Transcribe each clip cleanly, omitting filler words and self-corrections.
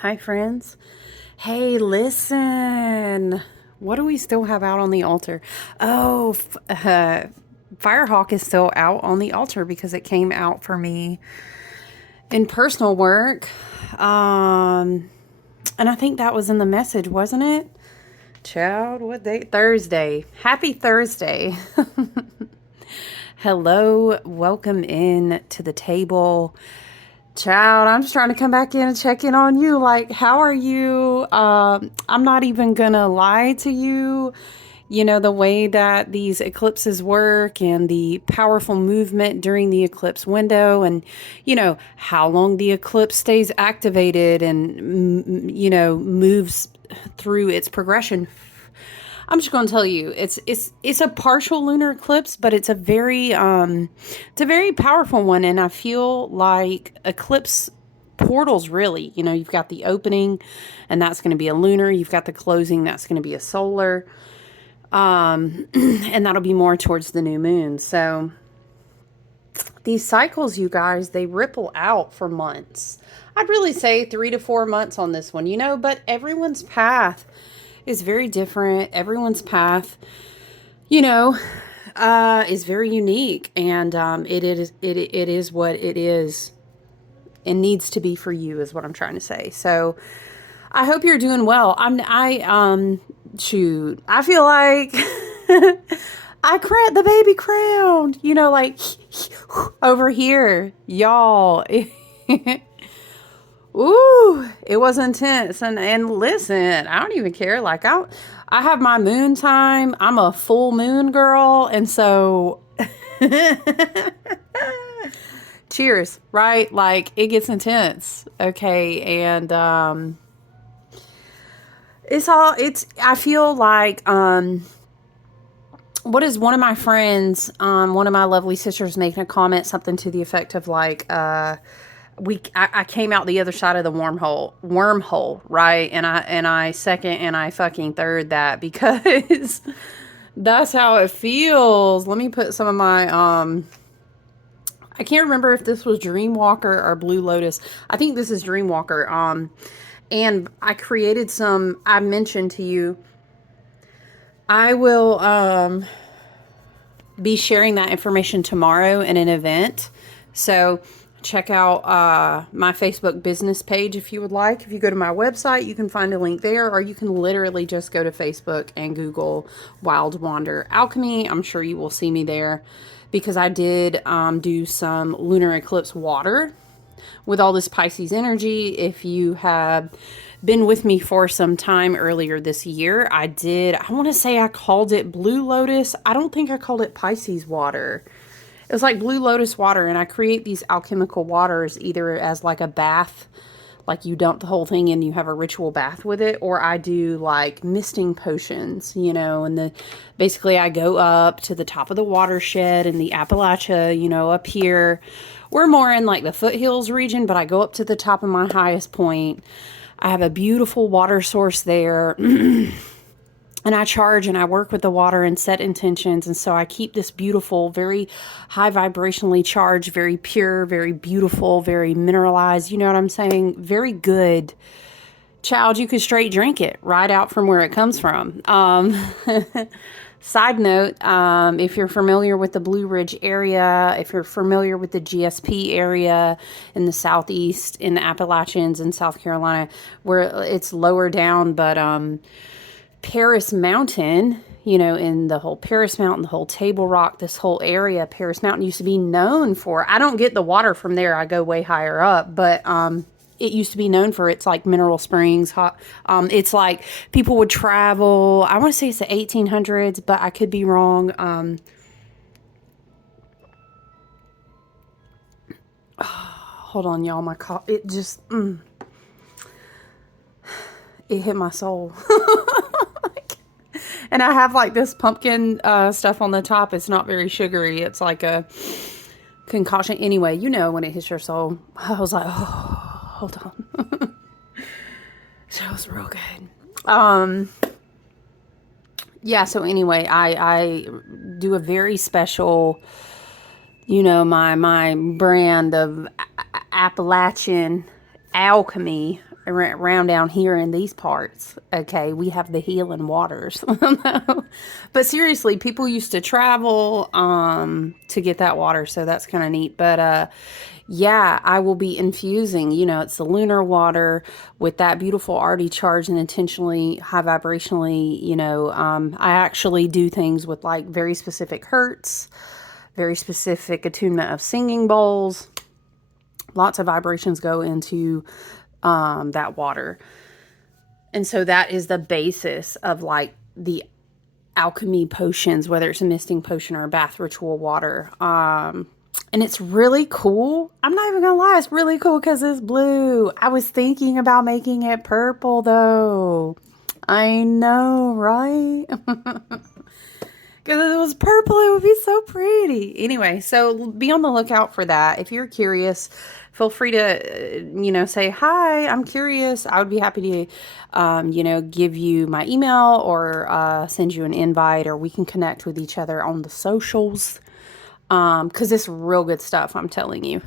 Hi, friends. Hey, listen. What do we still have out on the altar? Oh, Firehawk is still out on the altar because it came out for me in personal work. Um, and I think that was in the message, wasn't it? Child, what day? Thursday. Happy Thursday. Hello, welcome in to the table. Child, I'm just trying to come back in and check in on you. Like, how are you? I'm not even gonna lie to you. You know, the way that these eclipses work and the powerful movement during the eclipse window, and, how long the eclipse stays activated and, moves through its progression. I'm just going to tell you, it's a partial lunar eclipse, but it's a very powerful one, and I feel like eclipse portals really. You've got the opening, and that's going to be a lunar. You've got the closing, that's going to be a solar, and that'll be more towards the new moon. So these cycles, you guys, they ripple out for months. I'd really say 3 to 4 months on this one, but everyone's path is very different. Everyone's path, you know, is very unique, and it is what it is and needs to be for you, is what I'm trying to say. So I hope you're doing well. Shoot, I feel like the baby crowned, like over here, y'all. Ooh, it was intense. And listen, I don't even care. Like, I have my moon time. I'm a full moon girl. And so cheers, right? Like, it gets intense. Okay. And, I feel like, what is one of my friends, one of my lovely sisters making a comment, something to the effect of like, I came out the other side of the wormhole, right? And I second and I fucking third that, because that's how it feels. Let me put some of my I can't remember if this was Dreamwalker or Blue Lotus. I think this is Dreamwalker. And I mentioned to you, I will be sharing that information tomorrow in an event. So check out my Facebook business page if you would like. If you go to my website, you can find a link there, or you can literally just go to Facebook and Google Wild Wander Alchemy. I'm sure you will see me there, because I did do some lunar eclipse water with all this Pisces energy. If you have been with me for some time earlier this year, I want to say I called it Blue Lotus. I don't think I called it Pisces water. It was like Blue Lotus water, and I create these alchemical waters either as like a bath, like you dump the whole thing and you have a ritual bath with it, or I do like misting potions, and basically I go up to the top of the watershed in the Appalachia, up here. We're more in like the foothills region, but I go up to the top of my highest point. I have a beautiful water source there. And I charge and I work with the water and set intentions. And so I keep this beautiful, very high vibrationally charged, very pure, very beautiful, very mineralized. You know what I'm saying? Very good. Child, you could straight drink it right out from where it comes from. Side note, if you're familiar with the Blue Ridge area, if you're familiar with the GSP area in the southeast, in the Appalachians in South Carolina, where it's lower down, but Paris Mountain, in the whole Paris Mountain, the whole Table Rock, this whole area, Paris Mountain used to be known for, I don't get the water from there, I go way higher up, but it used to be known for its like mineral springs. Hot, it's like people would travel, I want to say it's the 1800s, but I could be wrong. Hold on, y'all, my cough, it just, it hit my soul. And I have like this pumpkin stuff on the top. It's not very sugary. It's like a concoction. Anyway, when it hits your soul, I was like, oh, hold on. So it was real good. Yeah, so anyway, I do a very special, my brand of Appalachian alchemy around down here in these parts. Okay, we have the healing waters. But seriously, people used to travel to get that water, so that's kind of neat. But yeah, I will be infusing, it's the lunar water with that beautiful already charged and intentionally high vibrationally, I actually do things with like very specific hertz, very specific attunement of singing bowls. Lots of vibrations go into that water. And so that is the basis of like the alchemy potions, whether it's a misting potion or a bath ritual water. And it's really cool. I'm not even gonna lie, it's really cool because it's blue. I was thinking about making it purple though. I know, right? Because if it was purple, it would be so pretty. Anyway, so be on the lookout for that. If you're curious, feel free to, say, hi, I'm curious. I would be happy to, give you my email or send you an invite, or we can connect with each other on the socials. Because it's real good stuff, I'm telling you.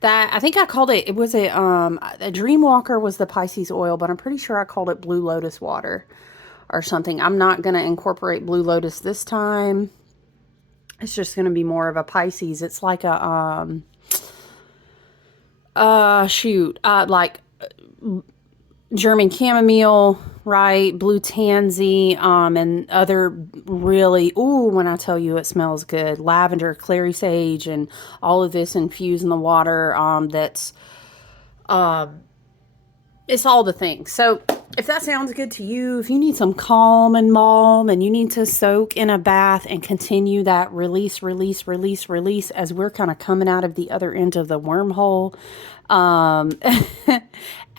That, I think I called it was a Dreamwalker was the Pisces oil, but I'm pretty sure I called it Blue Lotus water or something. I'm not going to incorporate Blue Lotus this time. It's just going to be more of a Pisces. It's like a, like German chamomile, right? Blue tansy, and other really, when I tell you it smells good, lavender, clary sage, and all of this infused in the water, that's, it's all the things. So if that sounds good to you, if you need some calm and balm and you need to soak in a bath and continue that release as we're kind of coming out of the other end of the wormhole,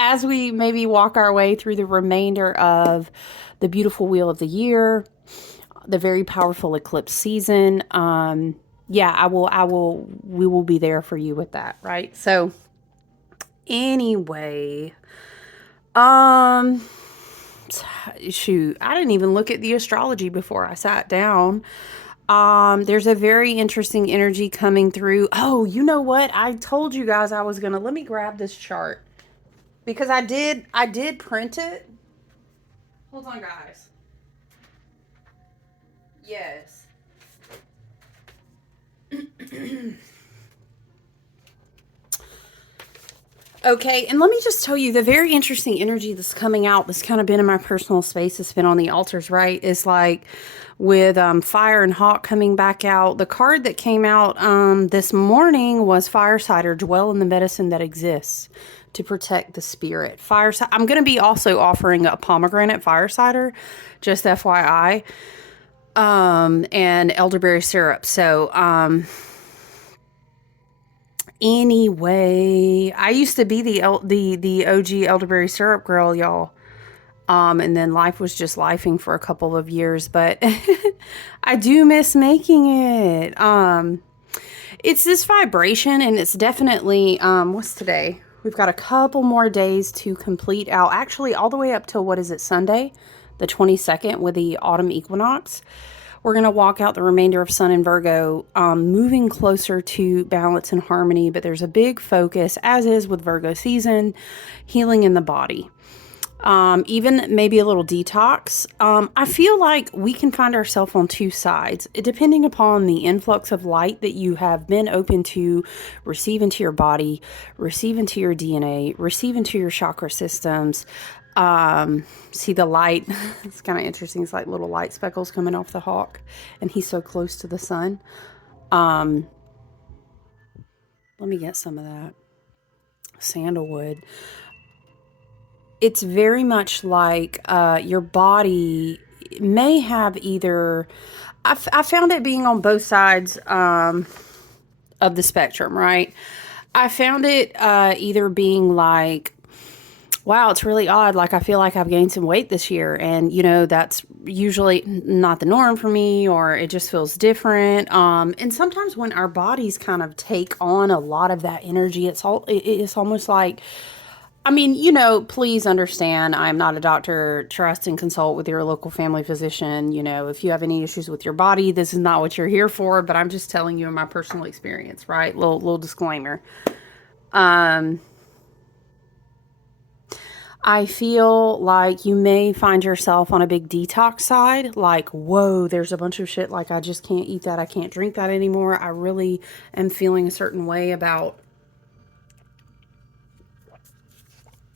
as we maybe walk our way through the remainder of the beautiful wheel of the year, the very powerful eclipse season, we will be there for you with that, right? So anyway, shoot, I didn't even look at the astrology before I sat down. There's a very interesting energy coming through. Oh, you know what? I told you guys I was gonna, let me grab this chart because I did print it. Hold on, guys. Yes. Okay, and let me just tell you, the very interesting energy that's coming out, that's kind of been in my personal space, it's been on the altars, right? Is like with Fire and Hawk coming back out. The card that came out this morning was Firesider, dwell in the medicine that exists to protect the spirit. Fireside. I'm going to be also offering a pomegranate Firesider, just FYI, and elderberry syrup. So, anyway, I used to be the OG elderberry syrup girl, y'all. And then life was just lifing for a couple of years, but I do miss making it. It's this vibration, and it's definitely, what's today? We've got a couple more days to complete out, actually all the way up till, what is it, Sunday, the 22nd, with the autumn equinox. We're going to walk out the remainder of Sun in Virgo, moving closer to balance and harmony, but there's a big focus, as is with Virgo season, healing in the body. Even maybe a little detox. I feel like we can find ourselves on two sides, depending upon the influx of light that you have been open to receive into your body, receive into your DNA, receive into your chakra systems. See the light. It's kind of interesting. It's like little light speckles coming off the hawk, and he's so close to the sun. Let me get some of that sandalwood. It's very much like your body may have either, I found it being on both sides of the spectrum, right? I found it either being like, wow, it's really odd. Like, I feel like I've gained some weight this year, and that's usually not the norm for me, or it just feels different. And sometimes when our bodies kind of take on a lot of that energy, it's almost like, I mean, please understand, I'm not a doctor. Trust and consult with your local family physician. If you have any issues with your body, this is not what you're here for, but I'm just telling you my personal experience, right? Little disclaimer. I feel like you may find yourself on a big detox side, like, whoa, there's a bunch of shit, like, I just can't eat that, I can't drink that anymore. I really am feeling a certain way about,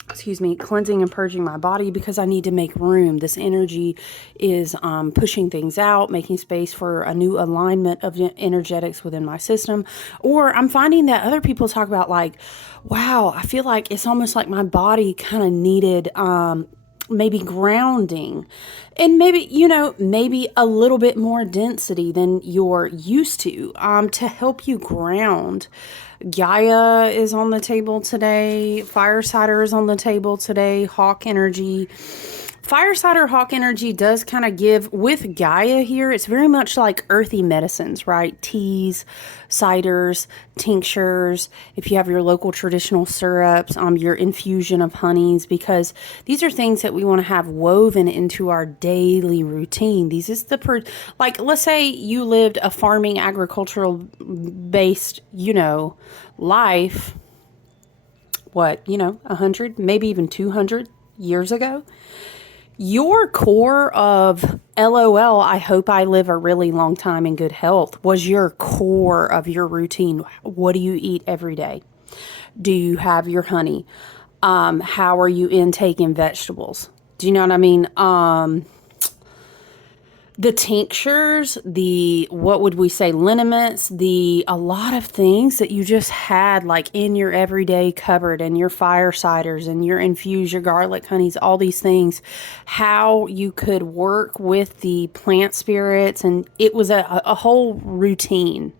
excuse me, cleansing and purging my body because I need to make room. This energy is pushing things out, making space for a new alignment of energetics within my system. Or I'm finding that other people talk about, like, wow, I feel like it's almost like my body kind of needed maybe grounding, and maybe, maybe a little bit more density than you're used to help you ground. Gaia is on the table today. Firesider is on the table today. Hawk energy. Firesider Hawk energy does kind of give, with Gaia here, it's very much like earthy medicines, right? Teas, ciders, tinctures, if you have your local traditional syrups, your infusion of honeys, because these are things that we want to have woven into our daily routine. These is like, let's say you lived a farming, agricultural based, life, 100, maybe even 200 years ago. Your core of LOL, I hope I live a really long time in good health, was your core of your routine. What do you eat every day? Do you have your honey? How are you intaking vegetables? Do you know what I mean? The tinctures, what would we say, liniments, a lot of things that you just had like in your everyday cupboard, and your fire ciders and your infuse, your garlic honeys, all these things, how you could work with the plant spirits. And it was a whole routine.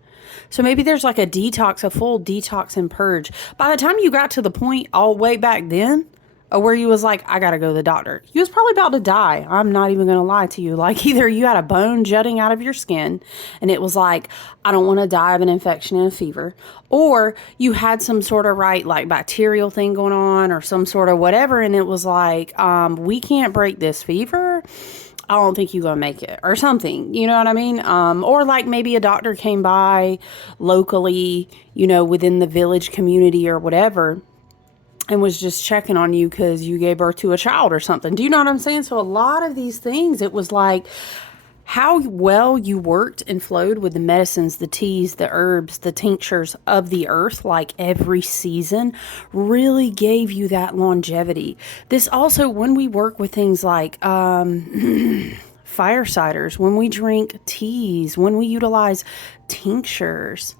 So maybe there's like a full detox and purge. By the time you got to the point all way back then, where you was like, I gotta go to the doctor, you was probably about to die. I'm not even gonna lie to you. Like, either you had a bone jutting out of your skin and it was like, I don't want to die of an infection and a fever, or you had some sort of like bacterial thing going on, or some sort of whatever, and it was like, we can't break this fever, I don't think you're gonna make it, or something, you know what I mean? Or like maybe a doctor came by locally, within the village community or whatever, and was just checking on you because you gave birth to a child or something. Do you know what I'm saying? So a lot of these things, it was like how well you worked and flowed with the medicines, the teas, the herbs, the tinctures of the earth, like every season, really gave you that longevity. This also, when we work with things like fire ciders, when we drink teas, when we utilize tinctures,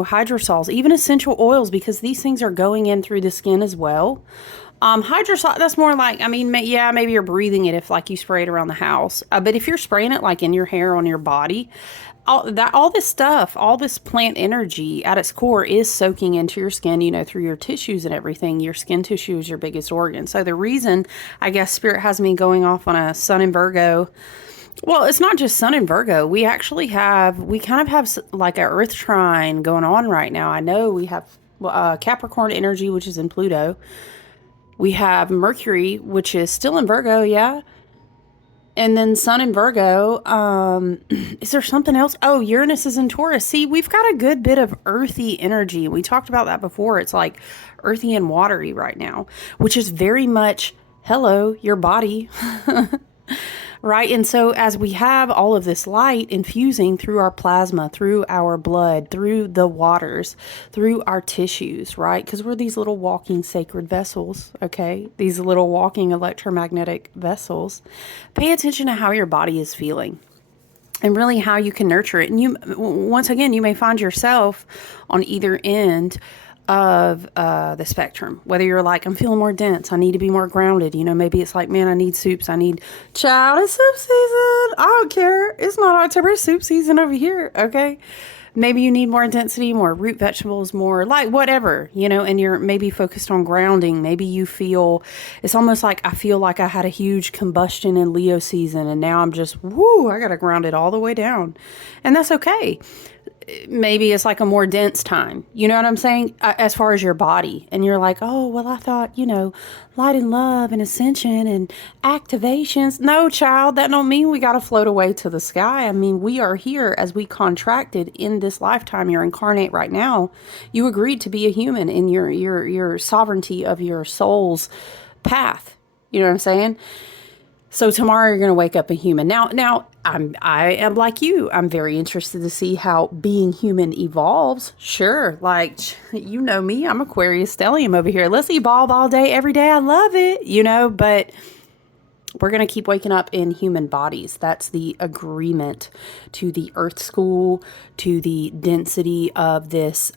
hydrosols, even essential oils, because these things are going in through the skin as well. Hydrosol, that's more like, maybe you're breathing it if like you spray it around the house. But if you're spraying it like in your hair, on your body, all this stuff, all this plant energy at its core is soaking into your skin, through your tissues and everything. Your skin tissue is your biggest organ. So the reason, I guess, Spirit has me going off on a Sun in Virgo. Well, it's not just Sun in Virgo. We kind of have like our Earth trine going on right now. I know we have Capricorn energy, which is in Pluto. We have Mercury, which is still in Virgo, yeah. And then Sun in Virgo. Is there something else? Oh, Uranus is in Taurus. See, we've got a good bit of earthy energy. We talked about that before. It's like earthy and watery right now, which is very much, hello, your body. Right? And so as we have all of this light infusing through our plasma, through our blood, through the waters, through our tissues, right? Because we're these little walking sacred vessels, okay? These little walking electromagnetic vessels. Pay attention to how your body is feeling and really how you can nurture it. And once again, you may find yourself on either end of the spectrum, whether you're like, I'm feeling more dense, I need to be more grounded, maybe it's like, man, I need soups, child, it's soup season, I don't care, it's not October, it's soup season over here, okay? Maybe you need more density, more root vegetables, more like whatever, and you're maybe focused on grounding. Maybe you feel, it's almost like, I feel like I had a huge combustion in Leo season, and now I'm just, I gotta ground it all the way down, and that's okay. maybe it's like a more dense time. You know what I'm saying? As far as your body. And you're like, oh, well, I thought, light and love and ascension and activations. No, child, that don't mean we got to float away to the sky. I mean, we are here as we contracted in this lifetime. You're incarnate right now. You agreed to be a human in your sovereignty of your soul's path. You know what I'm saying? So tomorrow you're going to wake up a human. Now I am like you. I'm very interested to see how being human evolves. Sure. Like, you know me, I'm Aquarius stellium over here. Let's evolve all day, every day. I love it, but we're going to keep waking up in human bodies. That's the agreement to the earth school, to the density of this,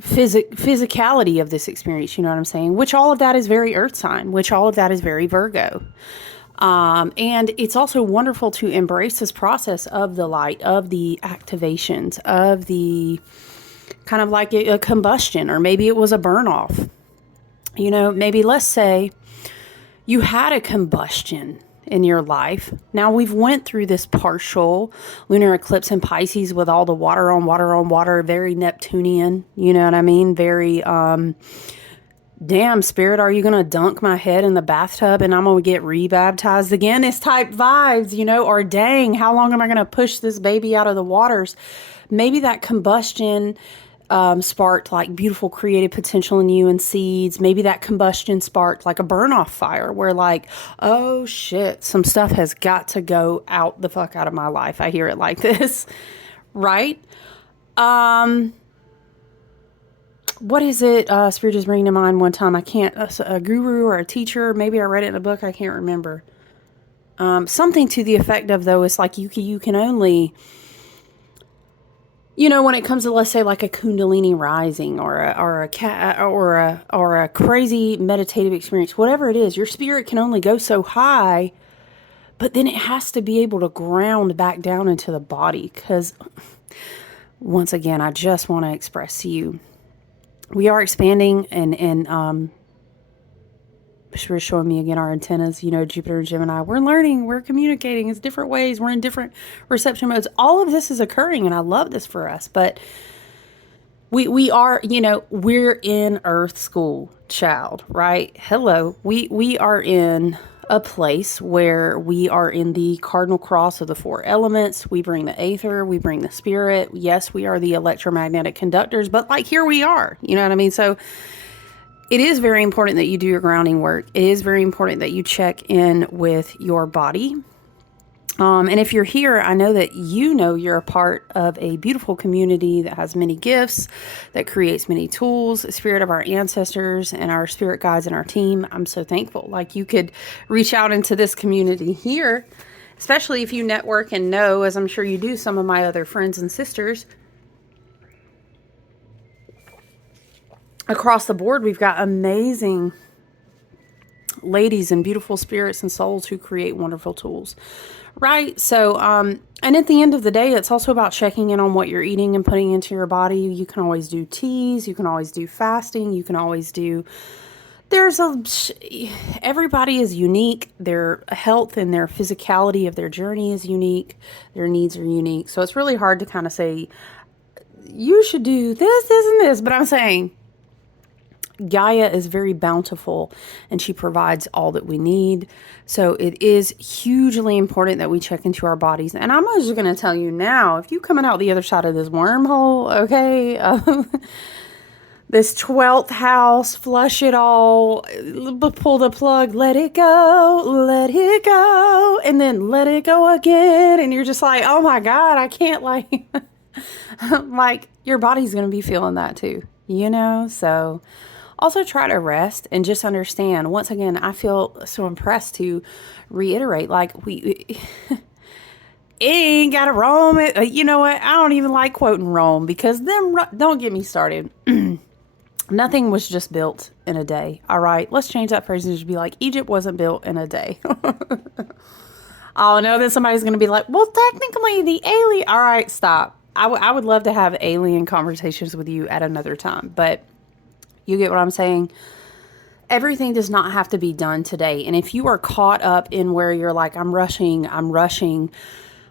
physicality of this experience, you know what I'm saying? Which all of that is very earth sign, which all of that is very Virgo. And it's also wonderful to embrace this process of the light, of the activations, of the kind of like a combustion, or maybe it was a burn off. Maybe let's say you had a combustion in your life. Now we've went through this partial lunar eclipse in Pisces with all the water on water on water, very Neptunian, you know what I mean? Very, damn, spirit, are you going to dunk my head in the bathtub and I'm going to get rebaptized again? It's type vibes, or dang, how long am I going to push this baby out of the waters? Maybe that combustion sparked like beautiful creative potential in you and seeds. Maybe that combustion sparked like a burn off fire where like, oh shit, some stuff has got to go out the fuck out of my life. I hear it like this, right? What is it? Spirit just bringing to mind one time. I can't, a guru or a teacher, maybe I read it in a book. I can't remember. Something to the effect of, though, it's like you can only, when it comes to, let's say, like a Kundalini rising or a crazy meditative experience, whatever it is, your spirit can only go so high, but then it has to be able to ground back down into the body. Because once again, I just want to express to you, we are expanding and Spirit showing me again our antennas, Jupiter and Gemini. We're learning, we're communicating. It's different ways. We're in different reception modes. All of this is occurring, and I love this for us. But we are, we're in Earth School, child, right? Hello. We are in a place where we are in the cardinal cross of the four elements. We bring the aether, we bring the spirit. Yes, we are the electromagnetic conductors, but like here we are, you know what I mean? So it is very important that you do your grounding work. It is very important that you check in with your body. And if you're here, I know that you're a part of a beautiful community that has many gifts, that creates many tools, spirit of our ancestors and our spirit guides and our team. I'm so thankful. Like, you could reach out into this community here, especially if you network and know, as I'm sure you do, some of my other friends and sisters. Across the board, we've got amazing ladies and beautiful spirits and souls who create wonderful tools, right? So, and at the end of the day, it's also about checking in on what you're eating and putting into your body. You can always do teas. You can always do fasting. You can always do, everybody is unique. Their health and their physicality of their journey is unique. Their needs are unique. So it's really hard to kind of say, you should do this, this, and this. But I'm saying, Gaia is very bountiful and she provides all that we need. So it is hugely important that we check into our bodies. And I'm just going to tell you now, if you coming out the other side of this wormhole, okay, this 12th house, flush it all, pull the plug, let it go, and then let it go again. And you're just like, oh my God, I can't like your body's going to be feeling that too, so also try to rest and just understand. Once again, I feel so impressed to reiterate, like we ain't got to roam it. You know what? I don't even like quoting Rome because then don't get me started. Nothing was just built in a day. All right. Let's change that phrase and just be like, Egypt wasn't built in a day. Oh no, then somebody's going to be like, well, technically the alien. All right, stop. I would love to have alien conversations with you at another time, but you get what I'm saying? Everything does not have to be done today. And if you are caught up in where you're like, I'm rushing,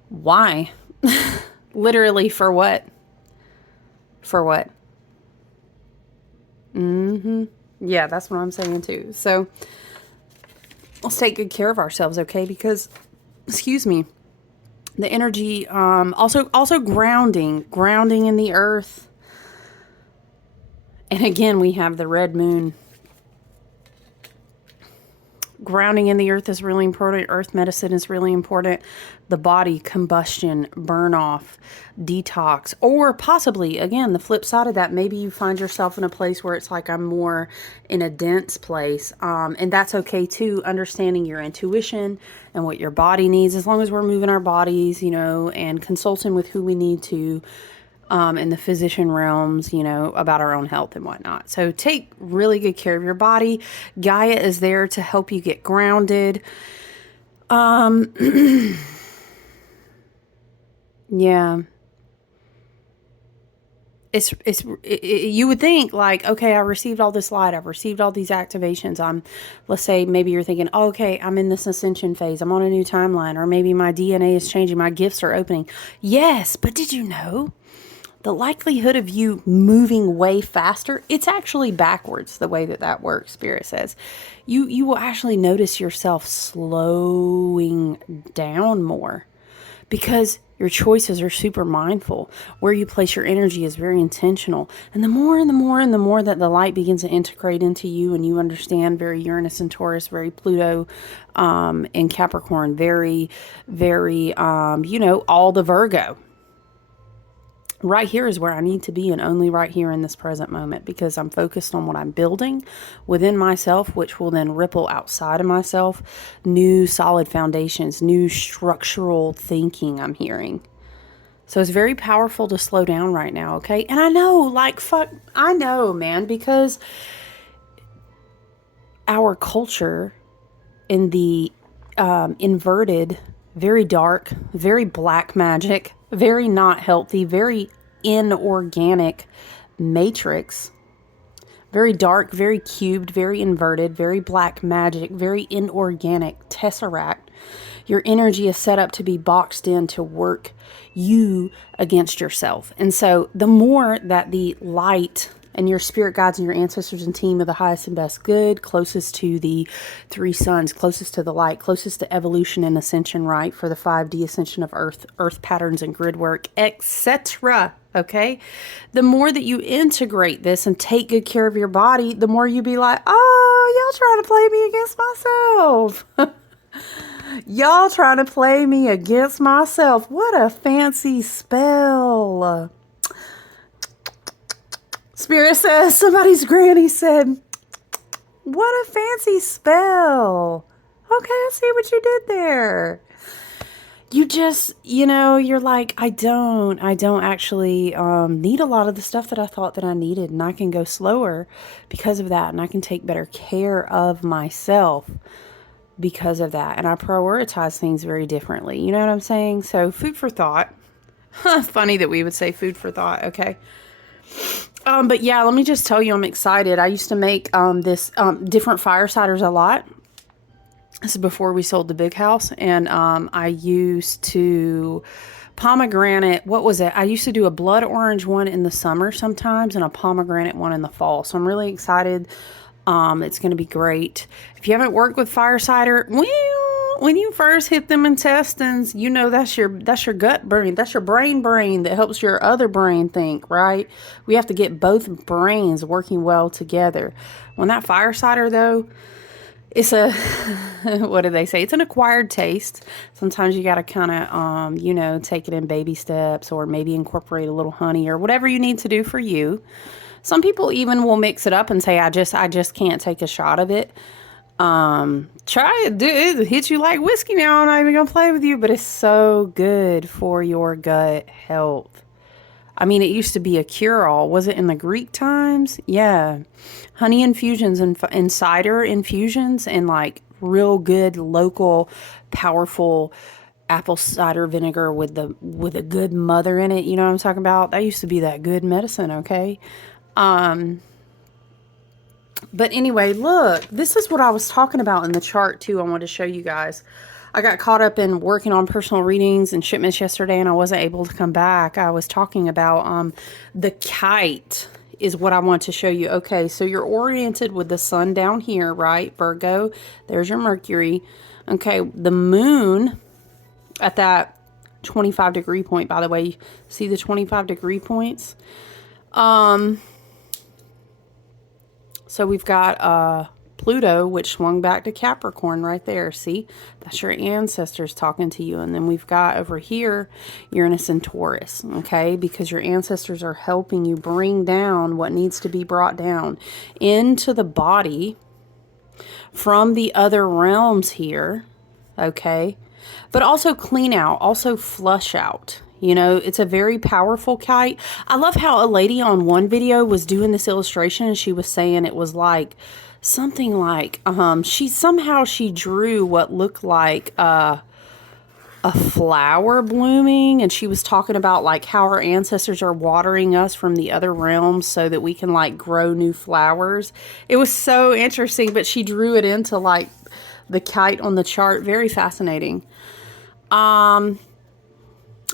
why? Literally for what? For what? Yeah, that's what I'm saying too. So let's take good care of ourselves, okay? Because, excuse me, the energy, also grounding in the earth. And again, we have the red moon. Grounding in the earth is really important. Earth medicine is really important. The body, combustion, burn off, detox, or possibly, again, the flip side of that, maybe you find yourself in a place where it's like I'm more in a dense place. And that's okay too, understanding your intuition and what your body needs, as long as we're moving our bodies, you know, and consulting with who we need to, in the physician realms, you know, about our own health and whatnot. So take really good care of your body. Gaia is there to help you get grounded. Yeah. You would think like, okay, I received all this light. I've received all these activations. Let's say maybe you're thinking, oh, okay, I'm in this ascension phase. I'm on a new timeline, or maybe my DNA is changing. My gifts are opening. Yes. But did you know the likelihood of you moving way faster, it's actually backwards the way that that works, Spirit says. You will actually notice yourself slowing down more because your choices are super mindful. Where you place your energy is very intentional. And the more and the more and the more that the light begins to integrate into you and you understand, very Uranus and Taurus, very Pluto and Capricorn, very, very, you know, all the Virgo. Right here is where I need to be, and only right here in this present moment, because I'm focused on what I'm building within myself, which will then ripple outside of myself. New solid foundations, new structural thinking I'm hearing. So it's very powerful to slow down right now, okay? And I know, like, fuck, I know, man, because our culture in the inverted, very dark, very black magic, very not healthy, very inorganic matrix, very dark, very cubed, very inverted, very black magic, very inorganic tesseract. Your energy is set up to be boxed in to work you against yourself. And so the more that the light and your spirit guides and your ancestors and team of the highest and best good, closest to the three suns, closest to the light, closest to evolution and ascension, right? For the 5D ascension of earth patterns and grid work, etc. Okay? The more that you integrate this and take good care of your body, the more you be like, oh, y'all trying to play me against myself. Y'all trying to play me against myself. What a fancy spell. Spirit says, somebody's granny said, what a fancy spell. Okay, I see what you did there. You just, you know, you're like, I don't actually need a lot of the stuff that I thought that I needed, and I can go slower because of that, and I can take better care of myself because of that, and I prioritize things very differently. You know what I'm saying? So food for thought. Funny that we would say food for thought, okay? But yeah, let me just tell you, I'm excited. I used to make this different firesiders a lot. This is before we sold the big house. And I used to pomegranate, what was it? I used to do a blood orange one in the summer sometimes and a pomegranate one in the fall. So I'm really excited. It's going to be great. If you haven't worked with fire cider, when you first hit them intestines, you know that's your gut brain. That's your brain that helps your other brain think, right? We have to get both brains working well together. When that fire cider, though, it's a, what do they say? It's an acquired taste. Sometimes you got to kind of, you know, take it in baby steps, or maybe incorporate a little honey or whatever you need to do for you. Some people even will mix it up and say, I just can't take a shot of it. Try it, dude. It hits you like whiskey now. I'm not even gonna play with you, but it's so good for your gut health. I mean, it used to be a cure-all. Was it in the Greek times? Yeah. Honey infusions and cider infusions and like real good local powerful apple cider vinegar with a good mother in it. You know what I'm talking about? That used to be that good medicine, okay? But anyway, look, this is what I was talking about in the chart too. I wanted to show you guys. I got caught up in working on personal readings and shipments yesterday, and I wasn't able to come back. I was talking about the kite is what I want to show you. Okay, so you're oriented with the sun down here, right? Virgo, there's your Mercury. Okay, the moon at that 25-degree point, by the way. See the 25-degree points? So we've got Pluto, which swung back to Capricorn right there. See? That's your ancestors talking to you. And then we've got over here Uranus and Taurus, okay? Because your ancestors are helping you bring down what needs to be brought down into the body from the other realms here, okay? But also clean out, also flush out. You know, it's a very powerful kite. I love how a lady on one video was doing this illustration, and she was saying it was like something like she drew what looked like a flower blooming, and she was talking about like how our ancestors are watering us from the other realms so that we can like grow new flowers. It was so interesting, but she drew it into like the kite on the chart. Very fascinating.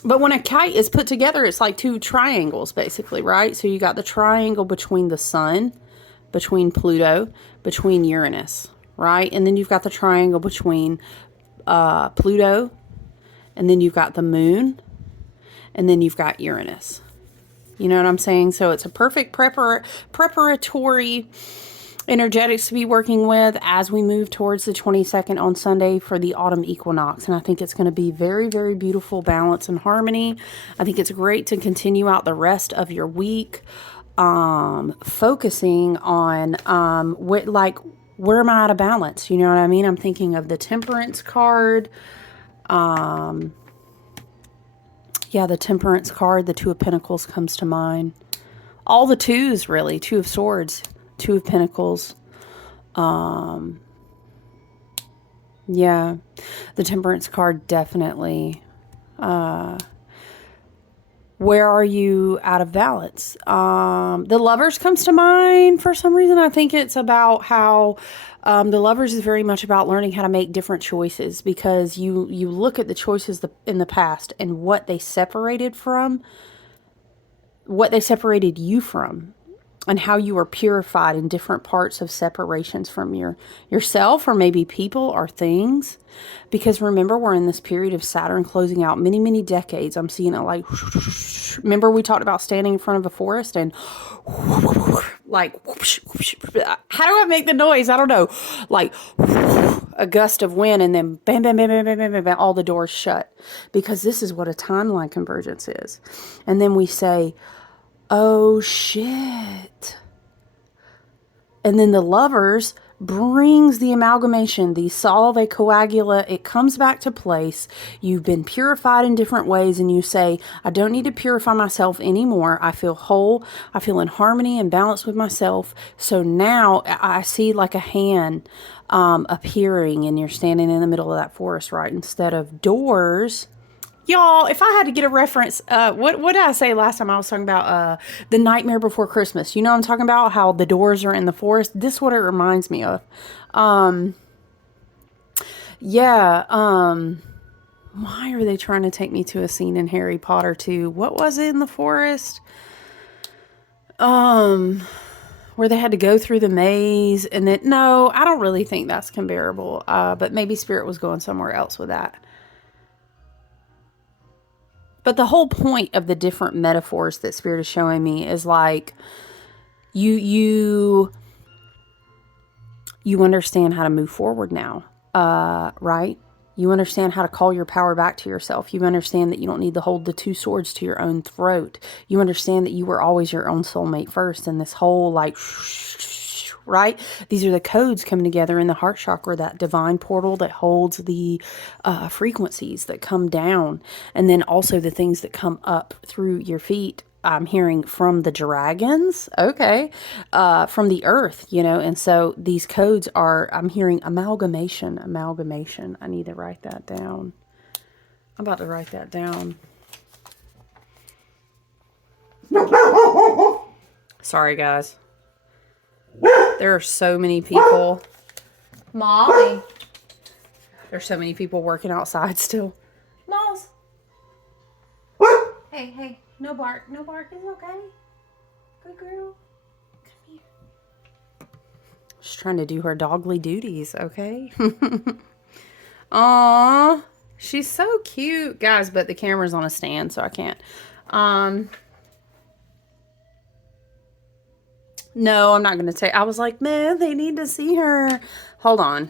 But when a kite is put together, it's like two triangles, basically, right? So you got the triangle between the sun, between Pluto, between Uranus, right? And then you've got the triangle between Pluto, and then you've got the moon, and then you've got Uranus. You know what I'm saying? So it's a perfect preparatory energetics to be working with as we move towards the 22nd on Sunday for the autumn equinox. And I think it's going to be very, very beautiful balance and harmony. I think it's great to continue out the rest of your week, focusing on where am I out of balance? You know what I mean? I'm thinking of the Temperance card. Yeah, the Temperance card, the Two of Pentacles comes to mind. All the twos, really. Two of Swords, Two of Pentacles. Yeah, the Temperance card definitely. Where are you out of balance? The Lovers comes to mind for some reason. I think it's about how the Lovers is very much about learning how to make different choices, because you look at the choices in the past and what they separated you from, and how you are purified in different parts of separations from yourself, or maybe people or things. Because remember, we're in this period of Saturn closing out many, many decades. I'm seeing it like, remember we talked about standing in front of a forest and like, how do I make the noise? I don't know. Like a gust of wind, and then bam, bam, bam, bam, bam, bam, bam, bam, all the doors shut. Because this is what a timeline convergence is. And then we say, oh shit. And then the Lovers brings the amalgamation, the solve a coagula. It comes back to place. You've been purified in different ways, and you say, I don't need to purify myself anymore. I feel whole. I feel in harmony and balance with myself. So now I see like a hand appearing, and you're standing in the middle of that forest, right? Instead of doors. Y'all, if I had to get a reference, what did I say last time I was talking about The Nightmare Before Christmas? You know what I'm talking about? How the doors are in the forest? This is what it reminds me of. Yeah. Why are they trying to take me to a scene in Harry Potter 2? What was it in the forest? Where they had to go through the maze, and then, no, I don't really think that's comparable. But maybe Spirit was going somewhere else with that. But the whole point of the different metaphors that Spirit is showing me is like, you understand how to move forward now, right? You understand how to call your power back to yourself. You understand that you don't need to hold the two swords to your own throat. You understand that you were always your own soulmate first, and this whole like, right? These are the codes coming together in the heart chakra, that divine portal that holds the frequencies that come down, and then also the things that come up through your feet. I'm hearing from the dragons, okay, from the earth, you know, and so these codes are, I'm hearing amalgamation. I need to write that down. I'm about to write that down. Sorry, guys. There are so many people. Molly. There's so many people working outside still. Moss. Hey, hey. No bark. No bark. It's okay. Good girl. Come here. Just trying to do her dogly duties, okay? Aww. She's so cute. Guys, but the camera's on a stand, so I can't. No, I'm not going to take... I was like, man, they need to see her. Hold on.